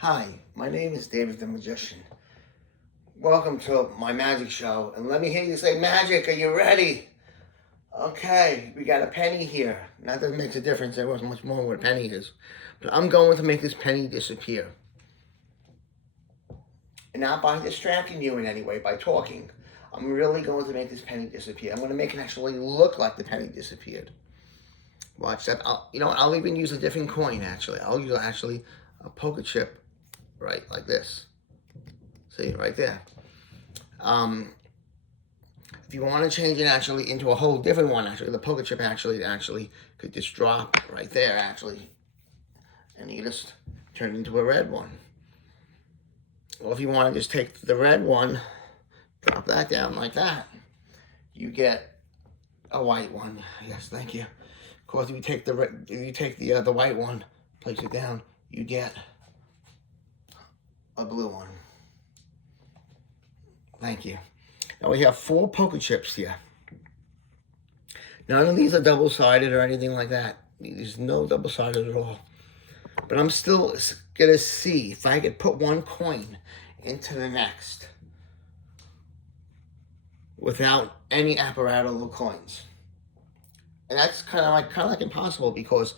Hi, my name is David the Magician. Welcome to my magic show, and let me hear you say magic. Are you ready? Okay, we got a penny here. Not that it makes a difference. There wasn't much more what a penny is. But I'm going to make this penny disappear. And not by distracting you in any way, by talking. I'm really going to make this penny disappear. I'm going to make it actually look like the penny disappeared. Watch that. I'll even use a different coin, actually. I'll use actually a poker chip, right, like this. See, right there. If you want to change it actually into a whole different one, actually, the poker chip actually could just drop right there, actually. And you just turn it into a red one. Or if you want to just take the red one, drop that down like that, you get a white one. Yes, thank you. Of course, if you take the white one, place it down, you get a blue one. Thank you. Now we have 4 poker chips here. None of these are double-sided or anything like that. There's no double-sided at all. But I'm still going to see if I could put one coin into the next without any apparatus coins. And that's kind of like impossible, because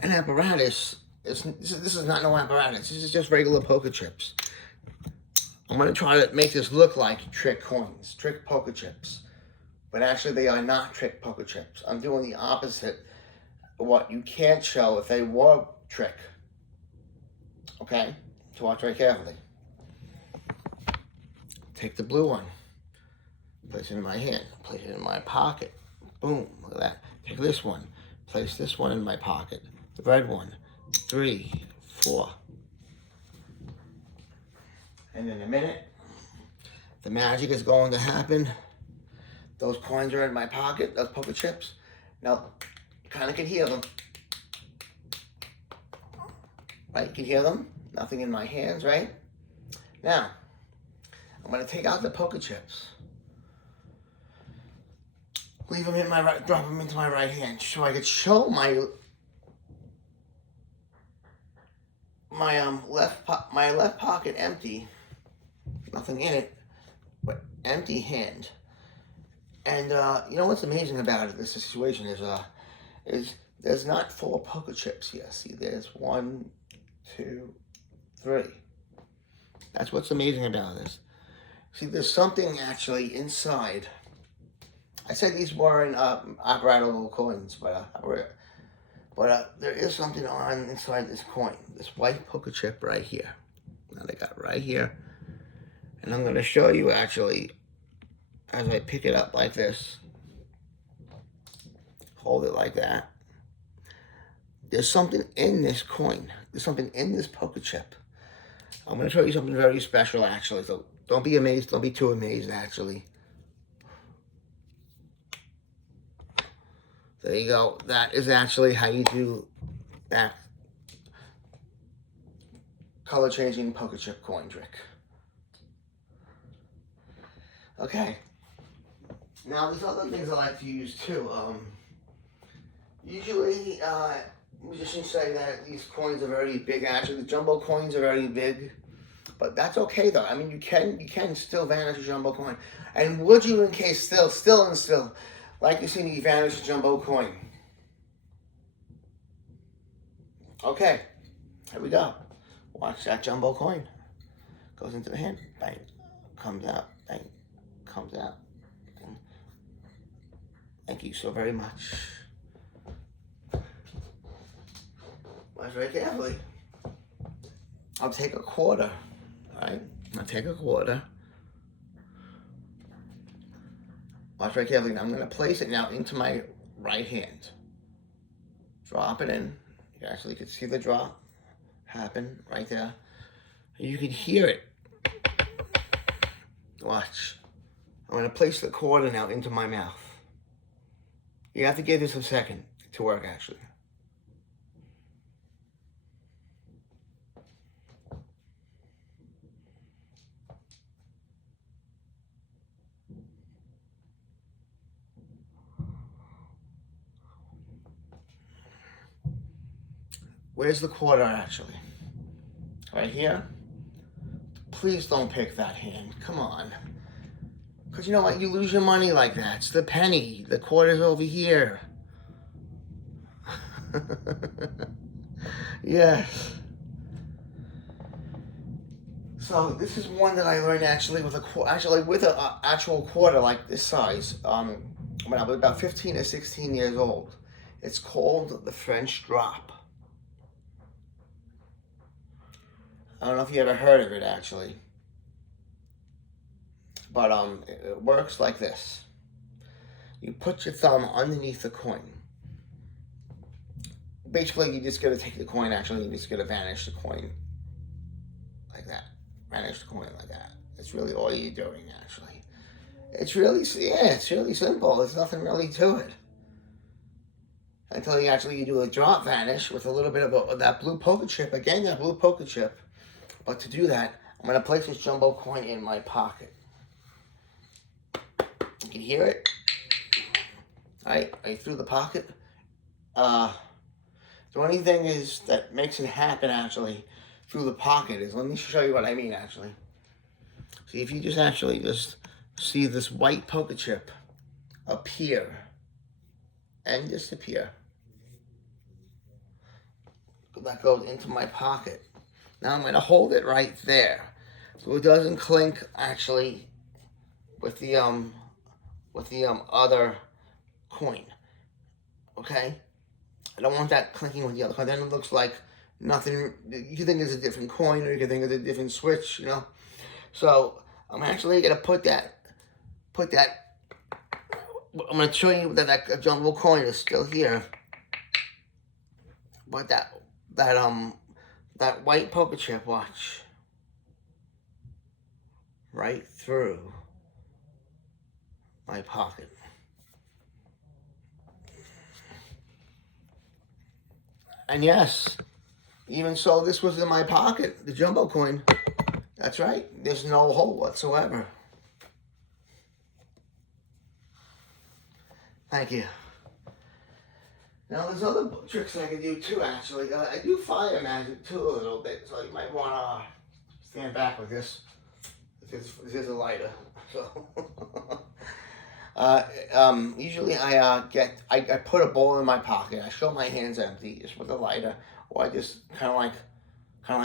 an apparatus, this is not no apparatus. This is just regular poker chips. I'm going to try to make this look like trick coins, trick poker chips. But actually they are not trick poker chips. I'm doing the opposite of what you can't show if they were trick. Okay? So watch very carefully. Take the blue one. Place it in my hand. Place it in my pocket. Boom. Look at that. Take this one. Place this one in my pocket. The red one. 3, 4. And in a minute, the magic is going to happen. Those coins are in my pocket, those poker chips. Now, you kind of can hear them. Right, you can hear them. Nothing in my hands, right? Now, I'm going to take out the poker chips. Leave them in my right, drop them into my right hand, so I could show my left pocket empty, nothing in it, but empty hand. And you know what's amazing about it? This situation is there's not 4 poker chips here. See, there's 1, 2, 3. That's what's amazing about this. See, there's something actually inside. I said these weren't apparatus coins, but there is something on inside this coin. This white poker chip right here. Now they got right here, and I'm going to show you actually as I pick it up like this. Hold it like that. There's something in this coin. There's something in this poker chip. I'm going to show you something very special, actually. So don't be amazed. Don't be too amazed, actually. There you go. That is actually how you do that color changing poker chip coin trick. Okay. Now, there's other things I like to use too. Usually, musicians say that these coins are very big. Actually, the jumbo coins are very big, but that's okay though. I mean, you can still vanish a jumbo coin. And would you, in case still, like you see me vanish a jumbo coin? Okay, here we go. Watch that jumbo coin. Goes into the hand, bang, comes out, bang, comes out. Bang. Thank you so very much. Watch very carefully. I'll take a quarter, all right? I'll take a quarter. Watch very carefully. I'm going to place it now into my right hand. Drop it in. You actually can see the drop happen right there. You can hear it. Watch. I'm going to place the quarter now into my mouth. You have to give this a second to work, actually. Where's the quarter, actually? right here. Please don't pick that hand. Come on. Because you know what? You lose your money like that. It's the penny. The quarter's over here. Yes. So this is one that I learned actually with a actual quarter like this size. When I was about 15 or 16 years old. It's called the French drop. I don't know if you ever heard of it actually, but it works like this. You put your thumb underneath the coin. Basically, you just gotta take the coin. Actually, you just gotta vanish the coin like that. Vanish the coin like that. It's really all you're doing. Actually, it's really simple. There's nothing really to it. Until you do a drop vanish with a little bit of that blue poker chip. Again, that blue poker chip. But to do that, I'm going to place this jumbo coin in my pocket. You can hear it. Right through the pocket. The only thing is that makes it happen actually through the pocket is, let me show you what I mean actually. See, if you just see this white poker chip appear and disappear. That goes into my pocket. Now I'm going to hold it right there, so it doesn't clink actually with the other coin. Okay, I don't want that clinking with the other coin. Then it looks like nothing. You can think it's a different coin, or you can think it's a different switch. You know, so I'm actually going to put that. I'm going to show you that that jumbo coin is still here, but that white poker chip, watch, right through my pocket. And yes, even so, this was in my pocket, the jumbo coin. That's right, there's no hole whatsoever. Thank you. Now there's other tricks I can do too actually. I do fire magic too a little bit, so you might want to stand back with this. This is a lighter. So usually I put a bowl in my pocket. I show my hands empty just with a lighter, or I just kind of like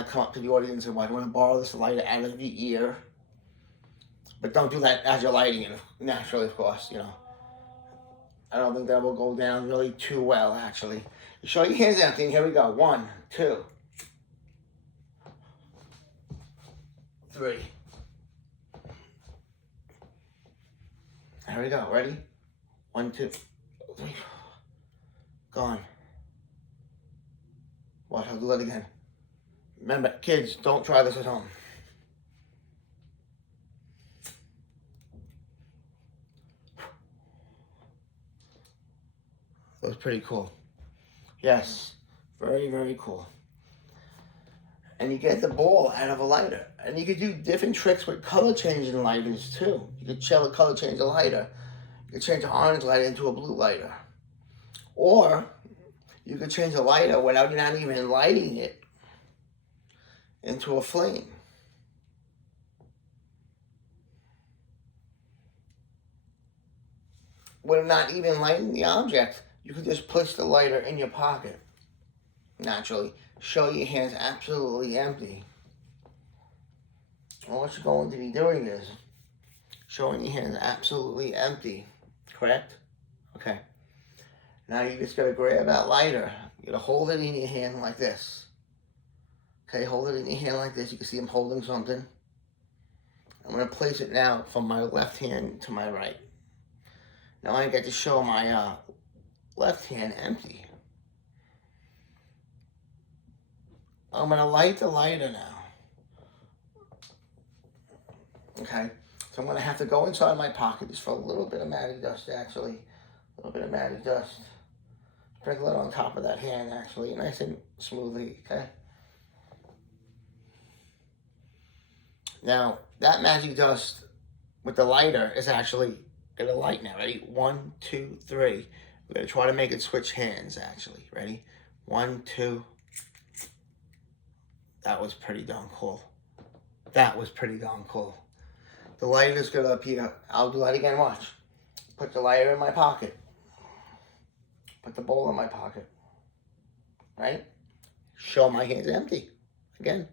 come up to the audience and I want to borrow this lighter out of the ear. But don't do that as you're lighting it, naturally, of course, you know. I don't think that will go down really too well, actually. Show your hands empty, and here we go. 1, 2, 3. There we go. Ready? 1, 2, 3. Gone. Watch, I'll do it again. Remember, kids, don't try this at home. That was pretty cool. Yes, very, very cool. And you get the ball out of a lighter. And you could do different tricks with color changing lighters too. You could color change a lighter. You could change an orange lighter into a blue lighter. Or you could change a lighter without not even lighting it into a flame. With not even lighting the object, you could just place the lighter in your pocket. Naturally, show your hands absolutely empty. And what you're going to be doing is showing your hands absolutely empty. Correct? Okay. Now you just gotta grab that lighter. You gotta hold it in your hand like this. Okay, hold it in your hand like this. You can see I'm holding something. I'm gonna place it now from my left hand to my right. Now I get to show my left hand empty. I'm gonna light the lighter now. Okay, so I'm gonna have to go inside my pocket just for a little bit of magic dust, actually. A little bit of magic dust. Sprinkle it on top of that hand, actually, nice and smoothly, okay? Now, that magic dust with the lighter is actually gonna light now. Ready? 1, 2, 3. We're gonna try to make it switch hands, actually. Ready? 1, 2, That was pretty darn cool. That was pretty darn cool. The lighter's gonna appear. I'll do that again, watch. Put the lighter in my pocket. Put the bowl in my pocket. Right? Show my hands empty. Again.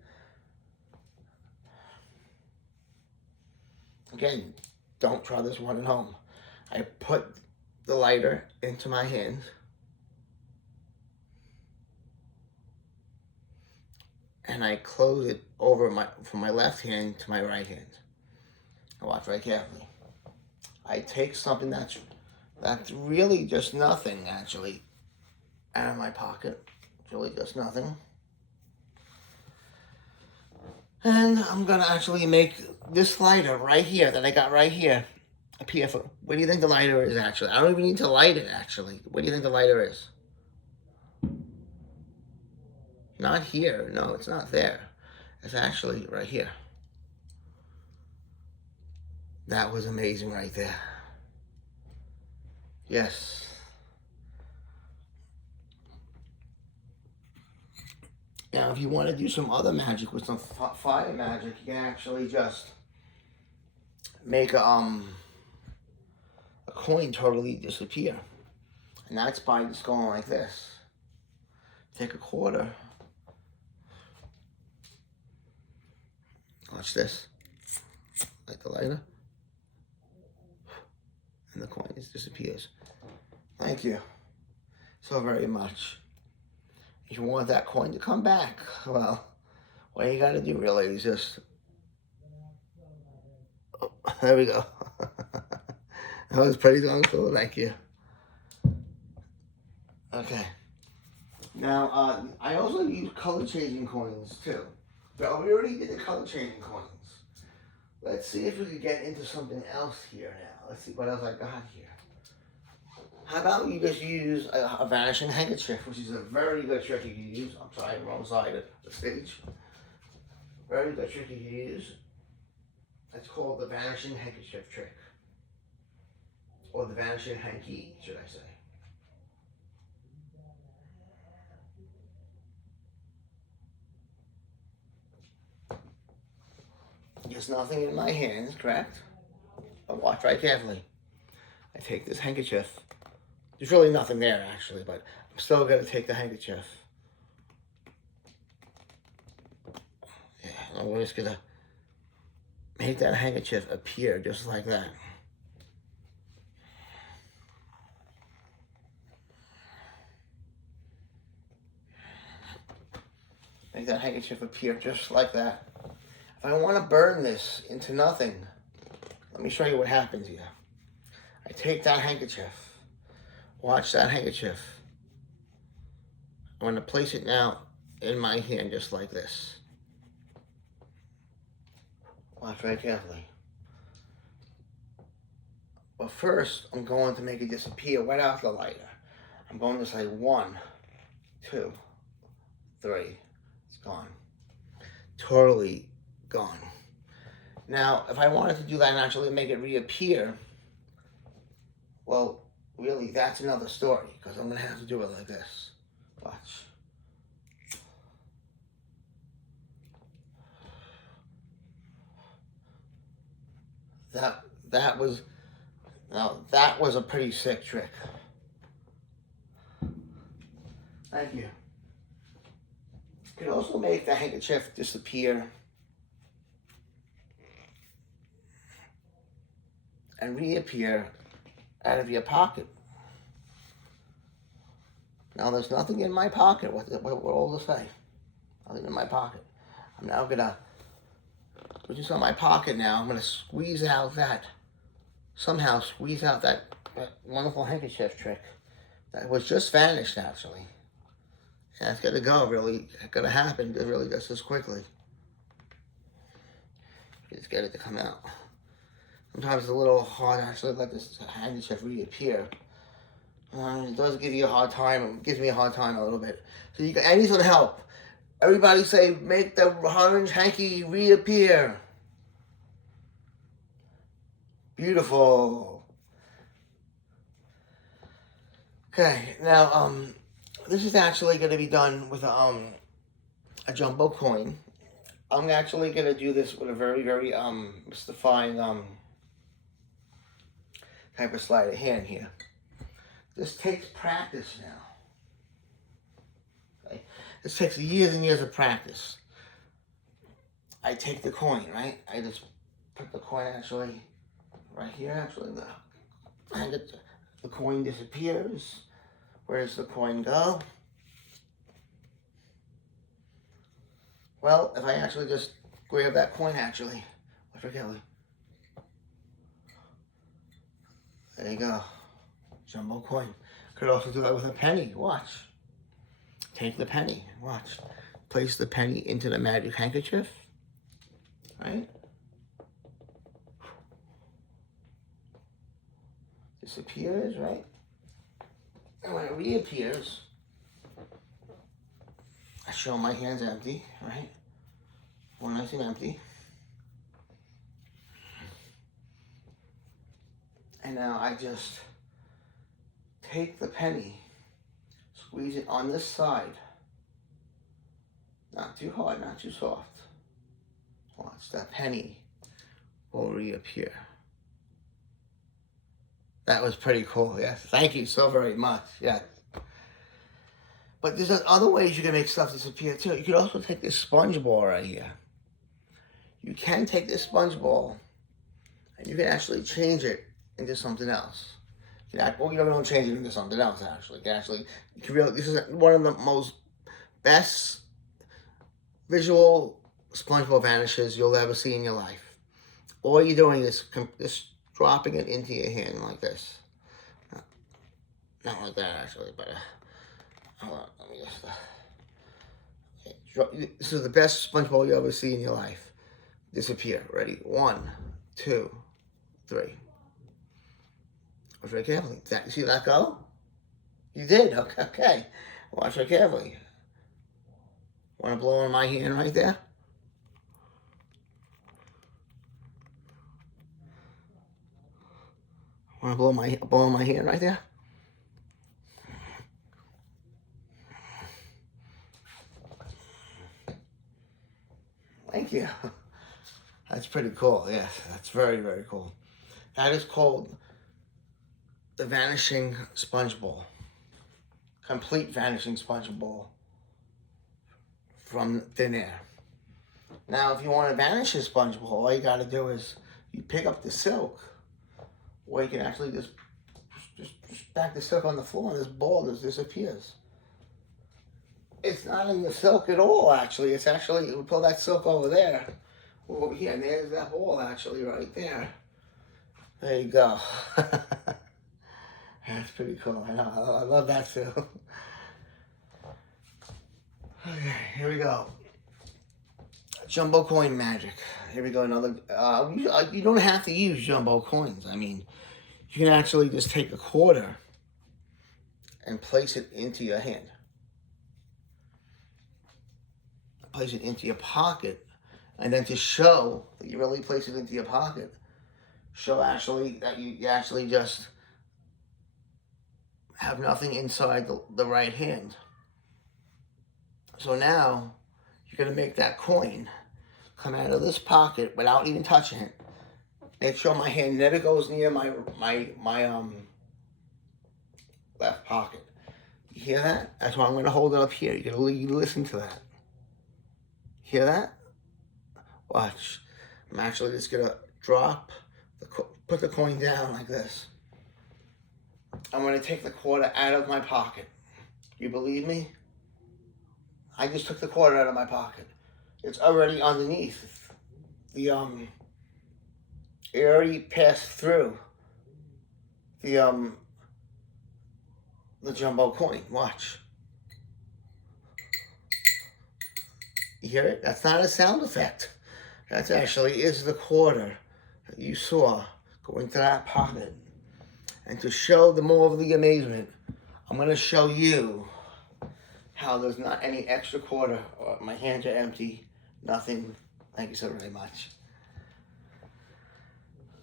Again, don't try this one at home. I put the lighter into my hands. And I close it over from my left hand to my right hand. I watch very carefully. I take something that's really just nothing, actually, out of my pocket. It's really just nothing. And I'm gonna actually make this lighter right here that I got right here appear. What do you think the lighter is, actually? I don't even need to light it, actually. What do you think the lighter is? Not here. No, it's not there. It's actually right here. That was amazing right there. Yes. Now, if you want to do some other magic with some fire magic, you can actually just make a coin totally disappear. And that's by just going like this. Take a quarter. Watch this. Light the lighter. And the coin just disappears. Thank you so very much. If you want that coin to come back, well, what you gotta do really is just... Oh, there we go. That was pretty darn cool, thank you. Okay. Now, I also use color changing coins too. But we already did the color changing coins. Let's see if we could get into something else here now. Let's see what else I got here. How about you just use a vanishing handkerchief, which is a very good trick you can use. I'm sorry, wrong side of the stage. Very good trick you can use. It's called the vanishing handkerchief trick. Or the vanishing hanky, should I say. There's nothing in my hands, correct? But watch very carefully. I take this handkerchief. There's really nothing there, actually, but I'm still going to take the handkerchief. Yeah, I'm just going to make that handkerchief appear just like that. Make that handkerchief appear just like that. If I want to burn this into nothing, let me show you what happens here. I take that handkerchief. Watch that handkerchief. I'm going to place it now in my hand just like this. Watch very carefully. But first, I'm going to make it disappear right off the lighter. I'm going to say 1, 2, 3. It's gone. Totally gone. Now, if I wanted to do that and actually make it reappear, well, really, that's another story, because I'm going to have to do it like this. Watch. That was a pretty sick trick. Thank you. You can also make the handkerchief disappear and reappear out of your pocket. Now there's nothing in my pocket. What all to say? Nothing in my pocket. I'm now gonna put this on my pocket now. I'm gonna squeeze out that, somehow squeeze out that wonderful handkerchief trick that was just vanished, actually. And it's gonna go, really, it's gonna happen really just as quickly. Just get it to come out. Sometimes it's a little hard to actually let this handkerchief reappear. It does give you a hard time. It gives me a hard time a little bit. So I need some help. Everybody say, make the orange hanky reappear. Beautiful. Okay, now this is actually going to be done with a jumbo coin. I'm actually gonna do this with a very, very mystifying type of sleight of hand here. This takes practice now. Okay? This takes years and years of practice. I take the coin, right? I just put the coin actually right here. Actually, the coin disappears. Where does the coin go? Well, if I actually just grab that coin, actually, watch carefully. There you go, jumbo coin. Could also do that with a penny. Watch. Take the penny. Watch. Place the penny into the magic handkerchief. Right? Disappears, right? And when it reappears, I show my hands empty, right? One nice and empty. And now I just take the penny, squeeze it on this side. Not too hard, not too soft. Watch, that penny will reappear. That was pretty cool, yes. Thank you so very much, yes. But there's other ways you can make stuff disappear too. You could also take this sponge ball right here. You can take this sponge ball and you can actually change it into something else. Well, you don't change it into something else, actually. This is one of the most best visual sponge ball vanishes you'll ever see in your life. All you're doing is just dropping it into your hand like this. Not like that, actually, but hold on, let me just... okay. This is the best sponge ball you'll ever see in your life. Disappear. Ready? 1, 2, 3. Watch very carefully. You see that go? You did? Okay. Watch very carefully. Want to blow on my hand right there? Want to blow on my hand right there? Thank you. That's pretty cool. Yes, that's very, very cool. That is called the vanishing sponge ball. Complete vanishing sponge ball from thin air. Now, if you want to vanish a sponge ball, all you got to do is you pick up the silk, or you can actually just stack the silk on the floor, and this ball just disappears. It's not in the silk at all, actually. It's actually, we pull that silk over there, over here, and there's that ball, actually, right there. There you go. That's pretty cool. I know. I love that too. Okay, here we go. Jumbo coin magic. Here we go. Another. You don't have to use jumbo coins. I mean, you can actually just take a quarter and place it into your hand. Place it into your pocket, and then to show that you really place it into your pocket, show actually that you actually just have nothing inside the right hand. So now you're gonna make that coin come out of this pocket without even touching it. Make sure my hand never goes near my left pocket. You hear that? That's why I'm gonna hold it up here. You listen to that. Hear that? Watch. I'm actually just gonna put the coin down like this. I'm gonna take the quarter out of my pocket. You believe me? I just took the quarter out of my pocket. It's already underneath. It already passed through the jumbo coin. Watch. You hear it? That's not a sound effect. That actually is the quarter that you saw go into that pocket. And to show the more of the amazement, I'm going to show you how there's not any extra quarter. My hands are empty. Nothing. Thank you so very much.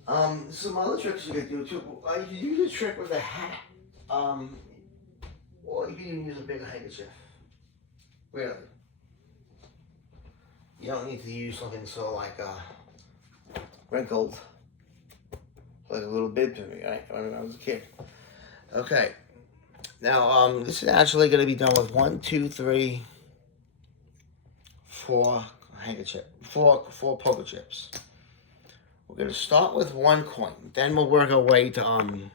Some other tricks you could do too. You can use a trick with a hat. Or you can even use a big handkerchief. Really. You don't need to use something so like wrinkled, like a little bib to me, right? When I was a kid. Okay. Now, this is actually going to be done with 1, 2, 3, 4 handkerchief, four poker chips. We're going to start with 1 coin. Then we'll work our way to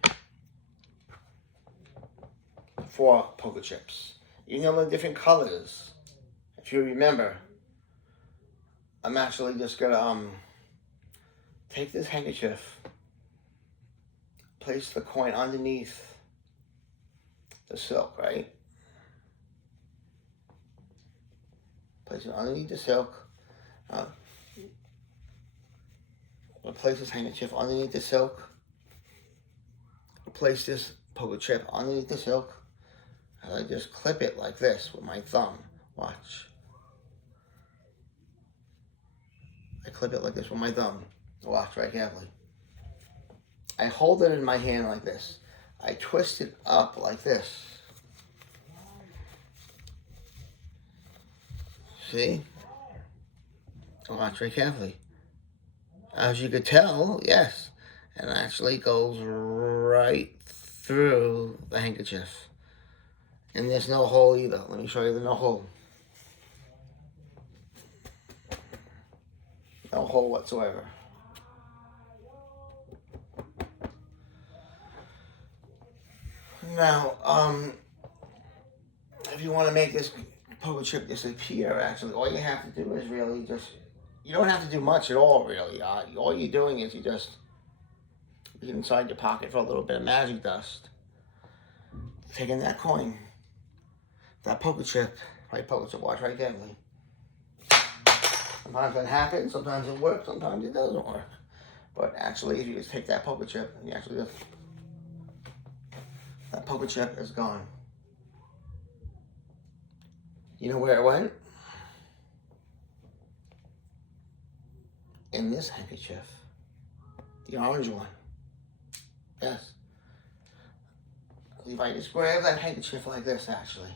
4 poker chips. You know the different colors. If you remember, I'm actually just going to take this handkerchief, place the coin underneath the silk, right? Place it underneath the silk. We'll place this handkerchief underneath the silk. Place this poker chip underneath the silk. And I just clip it like this with my thumb. Watch. I clip it like this with my thumb. Watch very carefully. I hold it in my hand like this. I twist it up like this. See? Watch very carefully. As you could tell, yes, it actually goes right through the handkerchief. And there's no hole either. Let me show you the no hole. No hole whatsoever. Now, if you want to make this poker chip disappear, actually, all you have to do is really just, you don't have to do much at all, really. All you're doing is you just reach inside your pocket for a little bit of magic dust. Taking that coin, that poker chip, watch right carefully. Sometimes that happens, sometimes it works, sometimes it doesn't work. But actually, if you just take that poker chip and you actually just, that poker chip is gone. You know where it went? In this handkerchief. The orange one. Yes. If I just grab that handkerchief like this, actually.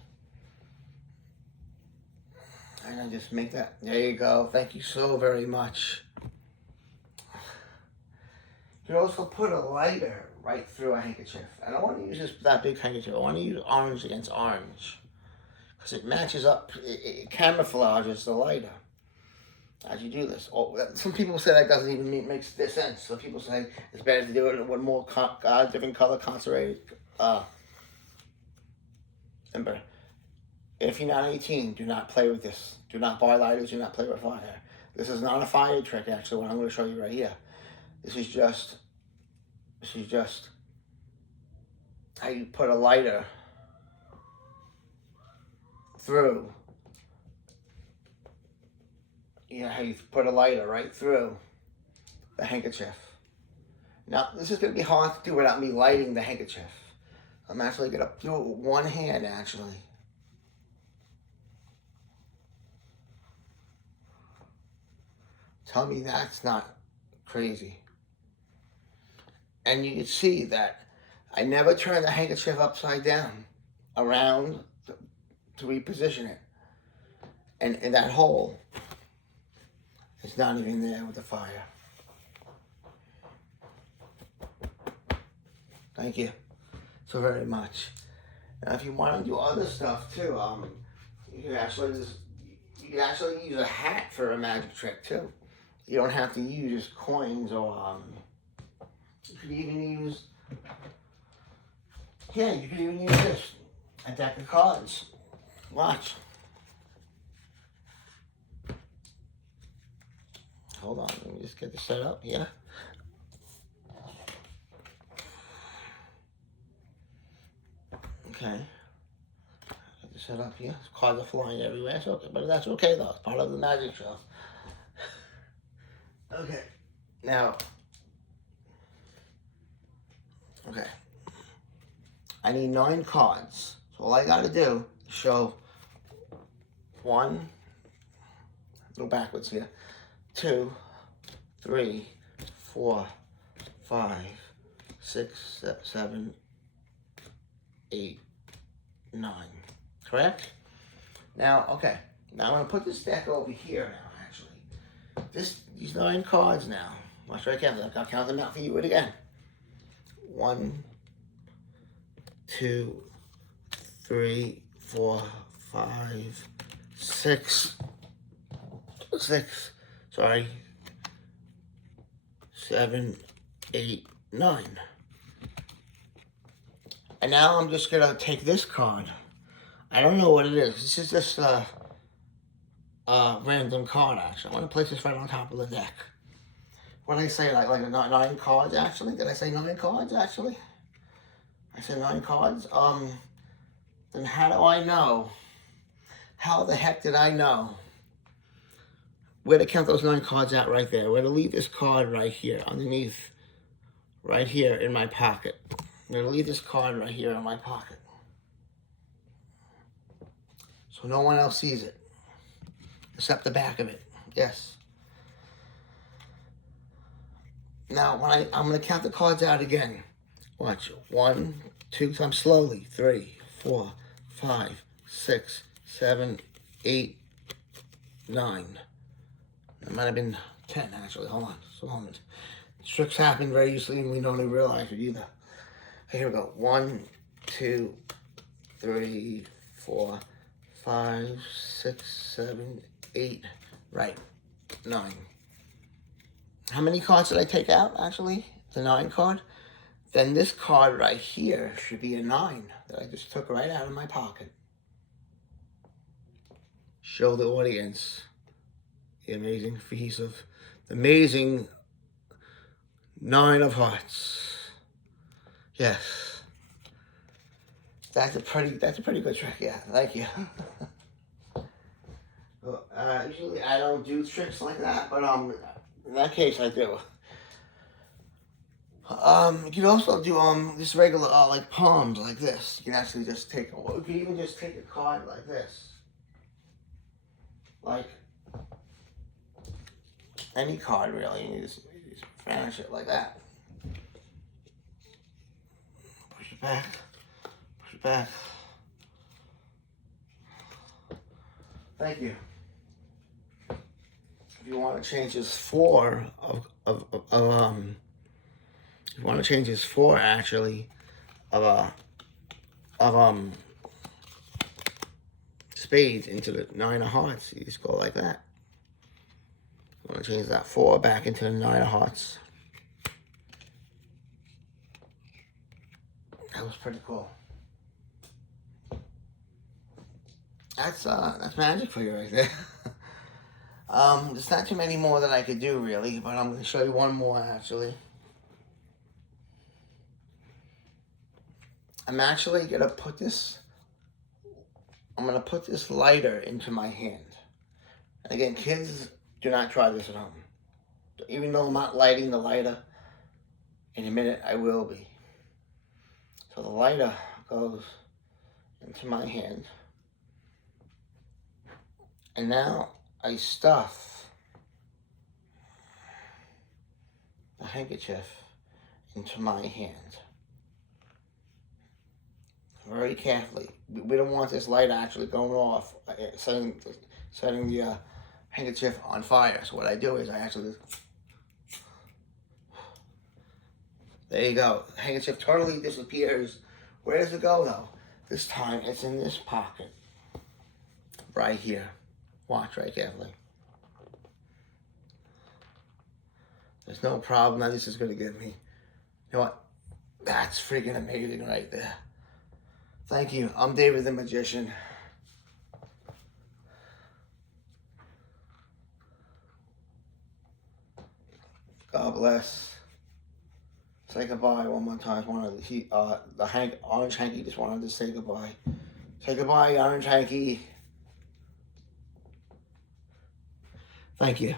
And I just make that. There you go. Thank you so very much. You can also put a lighter right through a handkerchief. I don't want to use that big handkerchief. I want to use orange against orange. Because it matches up, it camouflages the lighter as you do this. Some people say that doesn't even make sense. Some people say it's better to do it with more different color concentrated. Remember, if you're not 18, do not play with this. Do not buy lighters, do not play with fire. This is not a fire trick, actually, what I'm going to show you right here. This is just how you put a lighter through. How you put a lighter right through the handkerchief. Now, this is going to be hard to do without me lighting the handkerchief. I'm actually going to do it with one hand, actually. Tell me that's not crazy. And you can see that I never turn the handkerchief upside down, around to reposition it. And that hole is not even there with the fire. Thank you so very much. Now, if you want to do other stuff too, you can actually use a hat for a magic trick too. You don't have to use coins or you could even use, you could even use this, a deck of cards. Watch. Hold on, let me just get this set up here. Okay. Get this set up here. Cards are flying everywhere, so, but that's okay though. It's part of the magic show. Okay. Now, I need 9 cards. So all I gotta do is show 1, go backwards here, 2, 3, 4, 5, 6, 7, 8, 9. Correct? Now, okay. Now I'm gonna put this deck over here now, actually. these 9 cards now. Watch right carefully. I'll count them out for you again. 1, 2, 3, 4, 5, 6. 6. Sorry. 7, 8, 9. And now I'm just gonna take this card. I don't know what it is. This is just a random card, actually. I'm gonna place this right on top of the deck. What did I say? Like 9 cards, actually? Did I say 9 cards, actually? I said 9 cards. Then how do I know? How the heck did I know where to count those 9 cards out right there? Where to leave this card right here, underneath, right here in my pocket. I'm going to leave this card right here in my pocket, so no one else sees it, except the back of it. Yes. Now, I'm going to count the cards out again. Watch. 1, 2 times slowly. 3, 4, 5, 6, 7, 8, 9. It might have been 10, actually. Hold on. Just a moment. Tricks happen very easily, and we don't even realize it either. Okay, here we go. 1, 2, 3, 4, 5, 6, 7, 8. Right. 9. How many cards did I take out, actually? The 9 card? Then this card right here should be a 9 that I just took right out of my pocket. Show the audience the amazing the amazing 9 of hearts. Yes. That's a pretty good trick, yeah. Thank you. Usually I don't do tricks like that, but in that case I do. You can also do just regular like palms like this. You can actually just take you can even just take a card like this. Like any card really, and you just vanish it like that. Push it back. Push it back. Thank you. If you want to change this 4 if you want to change this 4 actually of spades into the 9 of hearts, you just go like that. You want to change that 4 back into the 9 of hearts. That was pretty cool. That's magic for you right there. There's not too many more that I could do really, but I'm going to show you one more actually. I'm actually going to put this lighter into my hand. And again, kids, do not try this at home. Even though I'm not lighting the lighter, in a minute I will be. So the lighter goes into my hand. And now I stuff the handkerchief into my hand. Very carefully. We don't want this light actually going off, setting the handkerchief on fire. So what I do is I actually, there you go. The handkerchief totally disappears. Where does it go though? This time it's in this pocket. Right here. Watch right carefully. There's no problem that this is going to give me. You know what? That's freaking amazing right there. Thank you. I'm David the Magician. God bless. Say goodbye one more time. Orange Hanky just wanted to say goodbye. Say goodbye, Orange Hanky. Thank you.